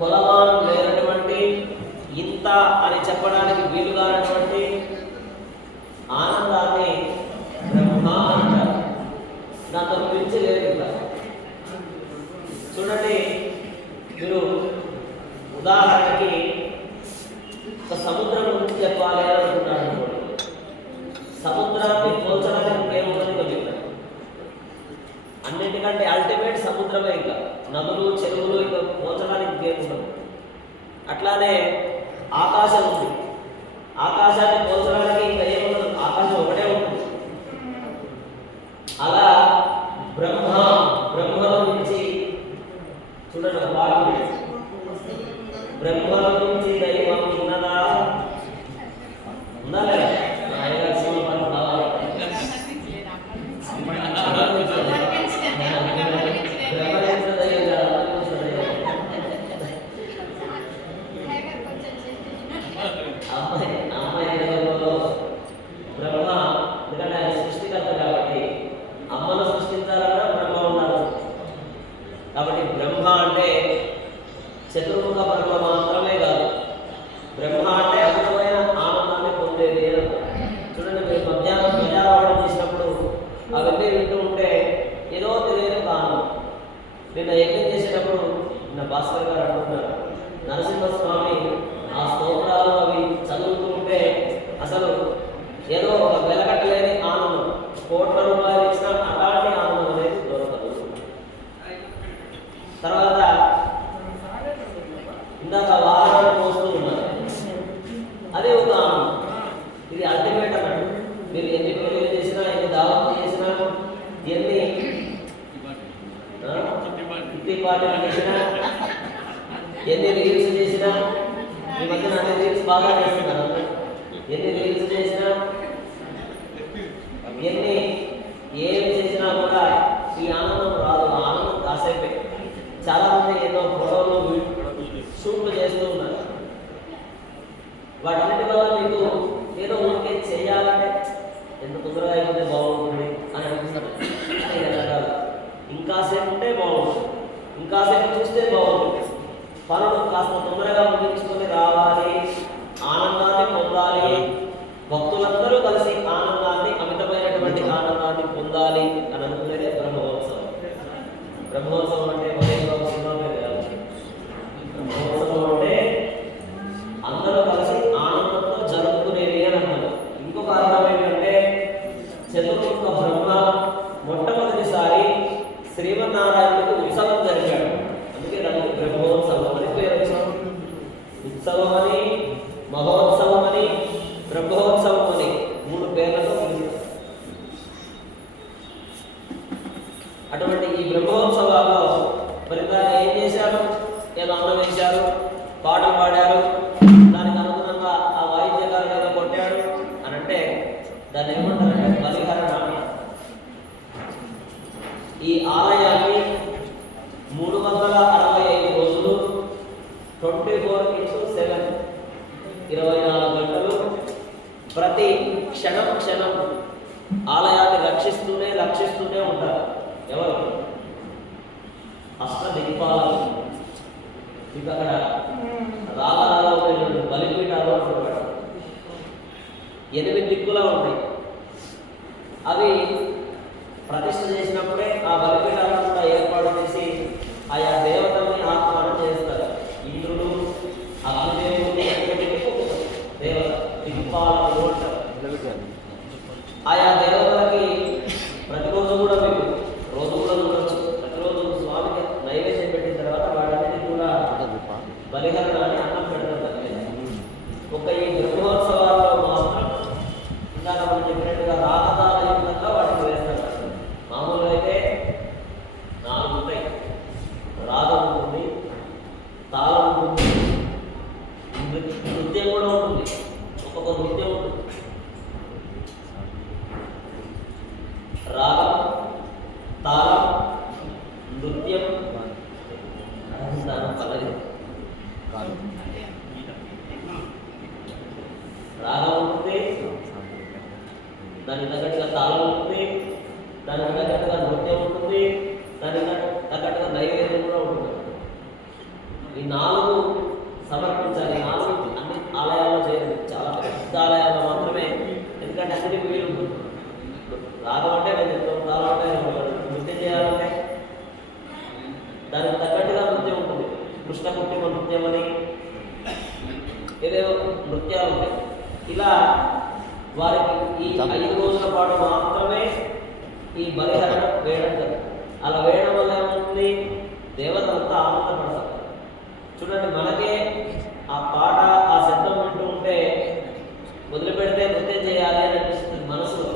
కొలమానం లేనటువంటి, ఇంత అని చెప్పడానికి వీలుగానటువంటి ఆనందాన్ని బ్రహ్మ అంటారు. దాంతో పిలిచి లేదు ఇక్కడ. చూడండి, మీరు ఉదాహరణకి ఒక సముద్రం గురించి చెప్పాలి అని అనుకున్నాడు అనుకోండి. సముద్రాన్ని పోల్చడానికి ఇంకేముందని చెప్తారు. అన్నిటికంటే అల్టిమేట్ సముద్రమే. ఇంకా నదులు, చెరువులు ఇంకా పోల్చడానికి ఇంకేముండదు. అట్లానే ఆకాశం ఉంది. ఆకాశాన్ని పోల్చడానికి ఇంకా ఏముండదు, ఆకాశం ఒకటే ఉంటుంది. అలా బ్రహ్మలో నుంచి చూడండి, ఒక పాట బ్రహ్మలో నుంచి దైవం ఉన్నదా ఉందా లేదా? చతుర్ముఖ బ్రహ్మ మాత్రమే కాదు, బ్రహ్మ అంటే అద్భుతమైన ఆనందాన్ని పొందేది. చూడండి, మీరు మధ్యాహ్నం ప్రజావాడడం చేసినప్పుడు అవన్నీ వింటూ ఉంటే ఏదో తెలియని ఒక ఆనందం. నిన్న యజ్ఞం చేసేటప్పుడు నిన్న భాస్కర్ గారు అంటున్నారు, నరసింహస్వామి ఆ స్తోత్రాలు అవి చదువుతూ ఉంటే అసలు ఏదో ఒక వెలకట్టలేని ఆనందం. కోట్ల రూపాయలు ఇచ్చినా అలాంటి ఆనందం అనేది దొరకదు. తర్వాత ఇందాక వాహనాలు మోస్తూ ఉన్నారు, అదే ఒక ఆనందం. ఇది అల్టిమేట్ అన్నట్టు. మీరు ఎన్ని పెళ్ళిళ్ళు చేసినా, ఎన్ని దావత్లు చేసినా, ఎన్ని ఇంటి పాటలు చేసినా, ఎన్ని రీల్స్ చేసినా, ఈ మధ్యన అన్ని రీల్స్ బాగా చేస్తున్నారు. ఎన్ని రీల్స్ చేసినా, ఏమి చేసినా కూడా ఈ ఆనందం రాదు. ఆ ఆనందం కాసేపే. చాలామంది ఎన్నో ఫోటోలు షూట్లు చేస్తూ ఉన్నారు. వాటన్నిటి వల్ల మీకు ఏదో ఊరికే చేయాలంటే ఎంత తొందరగా అయిపోతే బాగుంటుంది అని అనిపిస్తుంది. ఇంకాసేపు ఉంటే బాగుంటుంది, ఇంకాసేపు చూస్తే బాగుంటుంది. పనులు కాస్త తొందరగా ముగించుకొని రావాలి, ఆనందాన్ని పొందాలి. భక్తులందరూ కలిసి ఆనందాన్ని, అమితమైనటువంటి ఆనందాన్ని పొందాలి అని అనుకునేదే బ్రహ్మోత్సవం. బ్రహ్మోత్సవం అంటే బ్రహ్మోత్సవం అంటే అందరూ కలిసి ఆనందంతో జరుపుకునేది అని అన్నారు. ఇంకొక అర్థం ఏంటంటే, చతుర్ముఖ బ్రహ్మ మొట్టమొదటిసారి శ్రీమన్నారాయణుడికి ఉత్సవం జరిగాడు. అందుకే దానికి బ్రహ్మోత్సవం అని పేరు వచ్చింది. ఉత్సవం అని, మహోత్సవం అని, బ్రహ్మోత్సవం అని 3 పేర్లతో పిలుస్తారు. అటువంటి ఈ బ్రహ్మోత్సవాల్లో మరి దాన్ని ఏం చేశారు? ఏదో అన్నం వేశారు, పాటలు పాడారు, దానికి అనుగుణంగా ఆ వాయిద్యకారుడు ఏదో కొట్టాడు అని అంటే దాన్ని ఏమంటారంటే బలిహరణ. ఈ ఆలయాన్ని 365 రోజులు 24/7 24 గంటలు ప్రతి క్షణం ఆలయాన్ని రక్షిస్తూనే ఉంటారు. ఎవరు? అష్టదిక్పాలకులు. ఇంకా అక్కడ రాగాలలో బలిపీఠాలు అంటున్నాడు. 8 దిక్కులా ఉంటాయి. అవి ప్రతిష్ఠ చేసినప్పుడే ఆ బలిపీఠాలను కూడా ఏర్పాటు చేసి ఆయా దేవతల్ని ఆహ్వానం చేస్తారు. ఇంద్రుడు, అగ్నిదేవుడు, దేవత దిక్పాలకులు అంటారు. ఆయా దేవతలకి ప్రతిరోజు కూడా మీకు రోజు కూడా చూడవచ్చు. ప్రతిరోజు స్వామికి నైవేద్యం పెట్టిన తర్వాత వాటన్నిటిని కూడా బలిహరణ అని అన్నం పెడతారు. ఒక ఈ బ్రహ్మోత్సవాల్లో మాత్రం ఇందాక మనం చెప్పినట్టుగా రాగతాళయుక్తంగా వాటికి వేస్తారు. మామూలుగా అయితే 4 ఉంటాయి. రాగం ఉంటుంది, తాళం ఉంటుంది, నృత్యం కూడా ఉంటుంది. ఒక్కొక్క నృత్యం ఉంటుంది. రాగం, తాళం, నృత్యం, పల్లవి. రాగం ఉంటుంది, దానికి తగ్గట్టుగా తాళం ఉంటుంది, దానికి తగ్గట్టుగా నృత్యం ఉంటుంది, దానికి తగ్గట్టుగా నైవేద్యం కూడా ఉంటుంది. ఈ 4 కృష్ణకుట్టిమ నృత్యం అని ఏదేదో నృత్యాలు ఉంటాయి. ఇలా వారికి ఈ 5 రోజుల పాటు మాత్రమే ఈ బలిహరణ వేయడం జరుగుతుంది. అలా వేయడం వల్ల ఏమవుతుంది, దేవతలంతా ఆనందపడతారు. చూడండి, మనకే ఆ పాట ఆ శబ్దం వింటూ ఉంటే వదిలిపెడితే నృత్యం చేయాలి అని అనిపిస్తుంది మనసులో,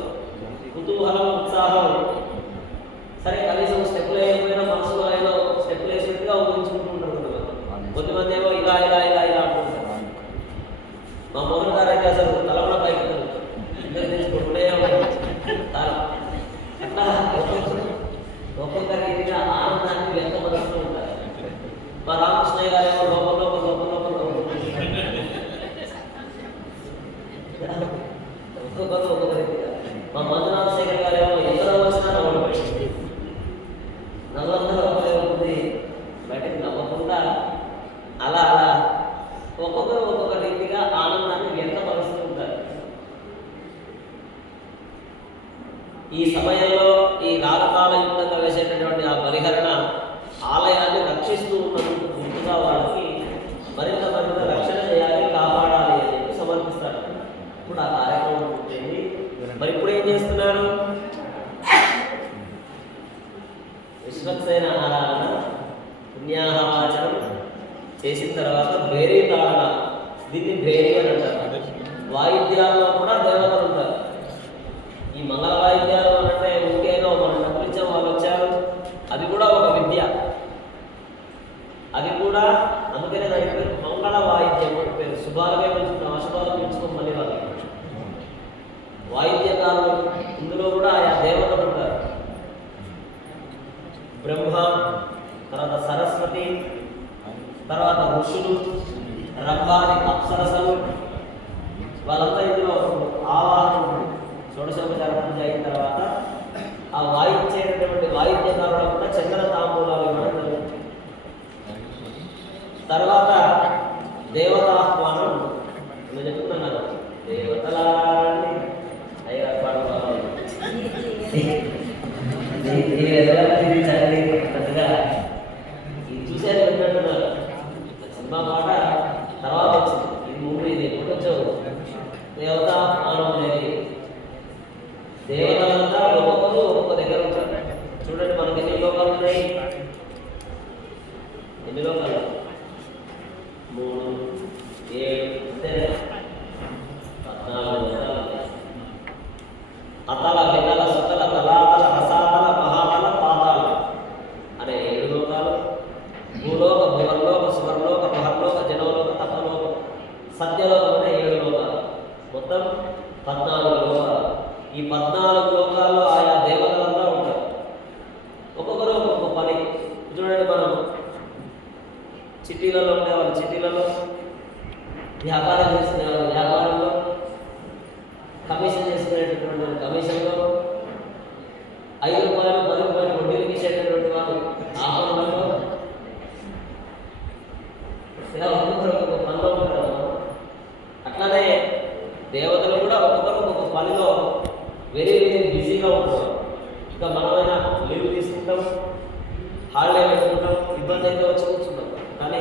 కుతూహలం ఉత్సాహం. సరే కనీసం స్టెప్పులు వేయకపోయినా మనసులో ఏదో స్టెప్పులు వేసినట్టుగా ఊహించుకుంటూ ఉంటారు కదా. కొద్దిమంది ఏమో ఇలా ఇలా ఇలా ఇలా అంటుంటారు. మా మోహన్ గారు అయితే అసలు తల కూడా పైకి ఇద్దరు తీసుకుంటూనే ఉంటారు తల. అట్లా ఒక్కొక్క రీతిగా ఆనందాన్ని వ్యక్తపరుస్తూ ఉంటారు. మా రామకృష్ణయ్య గారు ఏమో లోపల లోపల లోపల లోపల ఒక్కొక్కరు ఒక్కొక్క రీతిగా. మా మంజునాథ శేఖర్ గారు ఏమో ఎందరో వచ్చినా నవ్వడం నవ్వంతా లోపలే ఉంటుంది, బయటకు నవ్వకుండా అలా అలా ఒక్కొక్కరు ఒక్కొక్క రీతిగా ఆనందాన్ని వ్యక్తపరుస్తూ ఉంటారు. ఈ సమయంలో ఈ రాగతాళయుక్తంగా వేసేటటువంటి ఆ బలిహరణ ఆలయాన్ని రక్షిస్తూ ఉన్నందుకు గుర్తుగా వాళ్ళకి మరింత మరింత రక్షణ చేయాలి, కాపాడాలి అని చెప్పి సమర్పిస్తారు. ఇప్పుడు ఆ కార్యక్రమం పూర్తయింది. మరి ఇప్పుడు ఏం చేస్తున్నారు? విశ్వక్సేన ఆరాధన పుణ్యాహవాచనం చేసిన తర్వాత భేరీ తాళన, దీన్ని భేరీ అని అంటారు. వాయిద్యాల్లో కూడా దేవతలు ఉంటారు. ఈ మంగళ వాయిద్యాలు అంటే ఇంకేదో మనం డబ్బులిచ్చాం వాళ్ళు వచ్చారు, అది కూడా ఒక విద్య. అది కూడా అందుకనే దాని పేరు మంగళ వాయిద్యం అని పేరు. శుభాలకే పెంచుకుంటాం, అశుభాలు పెంచుకోం మళ్ళీ వాళ్ళు వాయిద్యకారులు. ఇందులో కూడా ఆయా దేవతలు ఉంటారు. బ్రహ్మ, తర్వాత సరస్వతి, తర్వాత ఋషులు, రంభాది అప్సరసలు, వాళ్ళంతా ఇందులో ఆవాహన షోడశోపచార పూజ అయిన తర్వాత ఆ వాయించేటటువంటి వాయిద్యకారులు కూడా చంద్ర తాంబూలాలు ఇవ్వడం జరుగుతుంది. తర్వాత దేవతాహ్వానం నేను చెప్తున్నాను, దేవతలాన్ని చూసేది వింటున్నారు. సినిమా పాట తర్వాత వచ్చింది, ఇది మూవీ, ఇది ఎప్పుడు వచ్చావు. దేవతాహ్వానం అనేది దేవతలంతా ఒక్కొక్కరు ఒక్కొక్క దగ్గర ఉంటారు. చూడండి, మనకి ఎన్ని లోకాలు ఉన్నాయి? ఎన్ని లోకాలు? 3, 7, 14 లోకాలు. అతల, వితల, సుతల, తలాతల, రసాతల, మహాతల, పాతాల అనే 7 లోకాలు. భూలోక, భువర్లోక, సువర్లోక, మహర్లోక, జనలోక, తపలోక, సత్యలోకం అనే 7 లోకాలు. మొత్తం 14 లోకాలు. ఈ 14 లోకాల్లో ఆయా దేవతలంతా ఉంటారు. ఒక్కొక్కరు ఒక్కొక్క పని. చూడండి, మనం చిట్టీలలో ఉండేవాళ్ళు చిట్టీలలో, వ్యాపారం చేసుకునేవాళ్ళు వ్యాపారంలో, కమిషన్ చేసుకునేటటువంటి కమిషన్లో, 5 రూపాయలు 10 రూపాయలు వడ్డీలు తీసేటటువంటి వాళ్ళు ఆ పనులలో, ఇలా ఒక్కొక్కరు ఒక్కొక్క పనిలో ఉంటారు. అట్లానే దేవతలు కూడా ఒక్కొక్కరు ఒక్కొక్క పనిలో వెరీ వెరీ బిజీగా ఉంటారు. ఇంకా మనమైనా లీవ్ తీసుకుంటాం, హాలిడే పెట్టుకుంటాం, ఇబ్బంది అయితే వచ్చి కూర్చుంటాం. కానీ